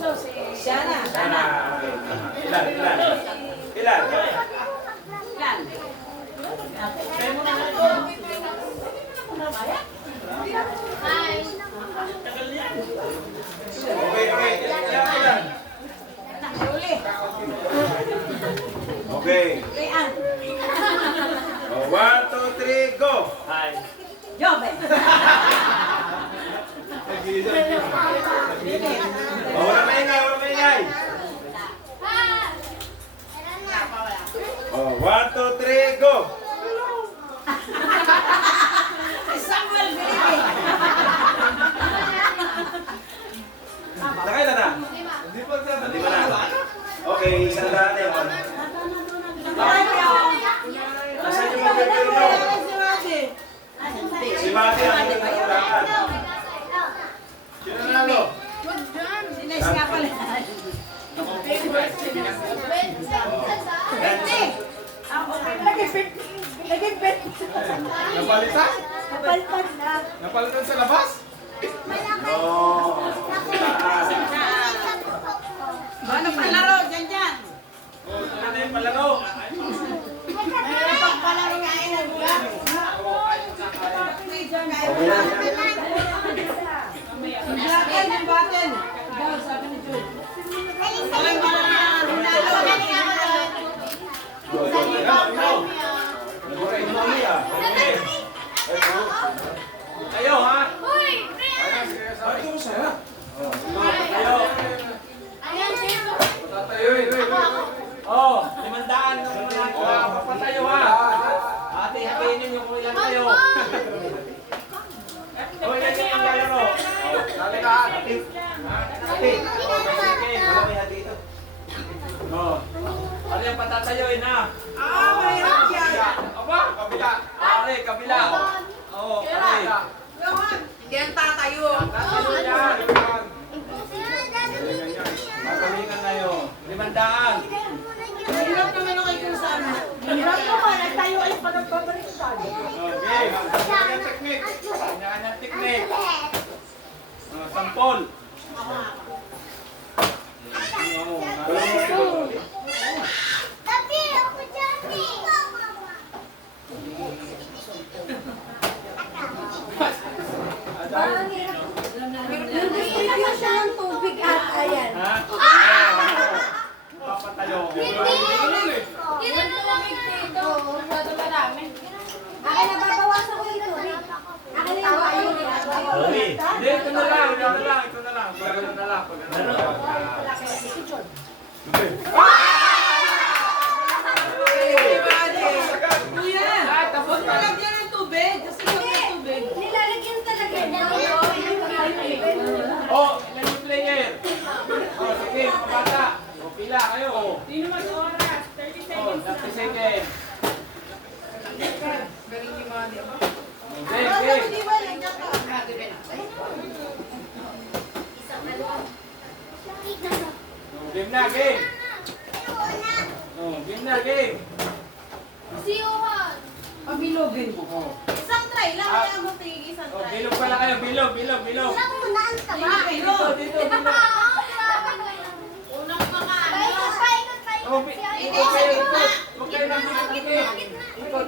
Siya na. Ilan? Ilan? Okay. Ilan? Okay. Oh, 1, 2, 3, go! Hi. Jobe. Oh, wala maingay. Oh, 1, 2, 3, go! Samuel Felipe. Nakailan na? Hindi pa na. Okay, isang daan na yun. Nasaan yung mga bibiro mo? Si Mati ang nagkakalakan. Sino nanalo? Sinas nga pala. Nagipit. Napalitan? Napalitan na. Napalitan sa labas? No. Ano palaro? Diyan. Ano yung palaro? Meron pang palaro nga yun. Okay lang. Yung batin. Sabi ni Jude. Walang Ayo ha? Ay, ito masaya. Ayo. Tatayuin. Oh, 500 ang papatayo ha. Ate, hakiinin yung kung ilan kayo. Oh, yan yung palaro. Dali ka. Ate. Wala may hati ito. Oh. Ano yung patatayuin ha? mahirap yan. Aba, kabila. Are, kabila. Oh, are. Hindi ang tatayo. Tatayo yan. Magalingan kayo. 500. Mahirap naman ako ikaw sana. Mahirap naman. Nagtayo ay panagbabalik tayo. Okay, kanya technique. Kanya technique. Sampol. Nagpipigyan siya ng tubig at ayan. Ha? Papatayo. Akin nababawasan ko yung tubig. Akin na yung ayaw nila. Hindi, ito na lang. Pagano na lang. Kuya, tapos malagyan ng tubig. Kasi yung tubig. Nilalagyan talaga niya. Oh, ilan yung player? Oh, sige, mga bata. O, pila kayo. Oh, Sino mas oras? 30 seconds 30 seconds. Galing ni Madi. Game. Di ba? Nandiyan ka. Game na, game. Oh, game na, game. Pabilogin mo. Oh, Isang try lang. Kaya mo tigil isang oh, try. bilog pala kayo. Bilog. Ilang unaan ka ba? Dito. Unang mga ano. Oh, ikot kayo. Huwag kayo nang ikot.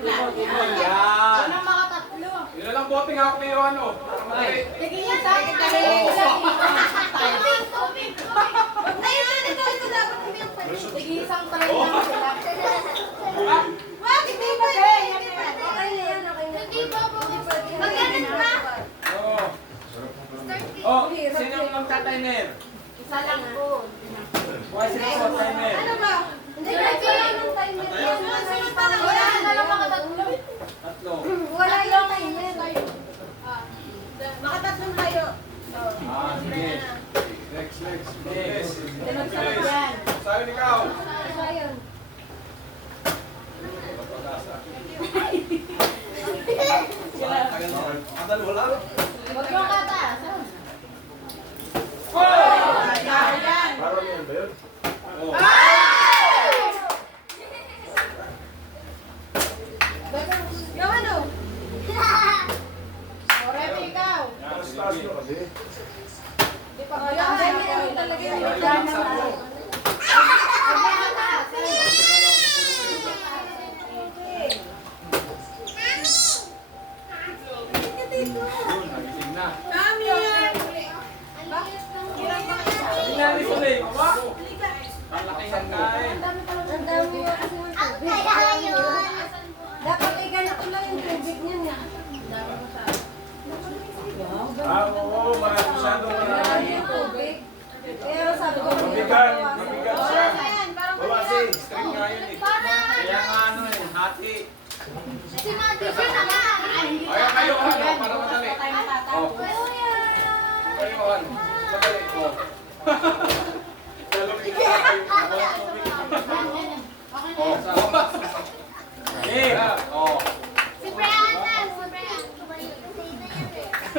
Yan. Unang mga tatlo. Yun na lang boting ako kayo ano. Tigil niya sa akin. Tubig. Ayun, ito dapat hindi yung pwede. Tigil isang try lang sila. Wag, hindi pwede. Okay na yan. Hindi ba? Magaling ka. Oh. Oh, sino ang magta-timer? Isa lang po. Why sino ang timer? Ano ba? Hindi na yung timer. Wala na lang mga tatlo. Tatlo. Wala yung timer. Makatatlong tayo. Ah, sige. Next. Yan. Sa'yo ikaw. Ano yun? Adal wala. Huwag yung kataas. Yan. Parang yun ba yun? Oh. Yung ano? Correct ikaw. Taas nyo kasi. Di pa ba? talaga yung dyan na Nagising na. Kami yan. Nangyari ko na eh. Mama. Kalakihan kain. Ang dami yung kasi ng tubig. Dapat ay ganito lang yung tubig niya niya. Oo, masyado Marami yung tubig. Pero sabi ko, Mabigat. Mabigat siya. Bawasi. String nga yun eh. Kaya nga ano eh, hati. si Mati siya naman. Kaya kayo ano, para madali. Tayo matatapos. Kayo ano, madali. Oh.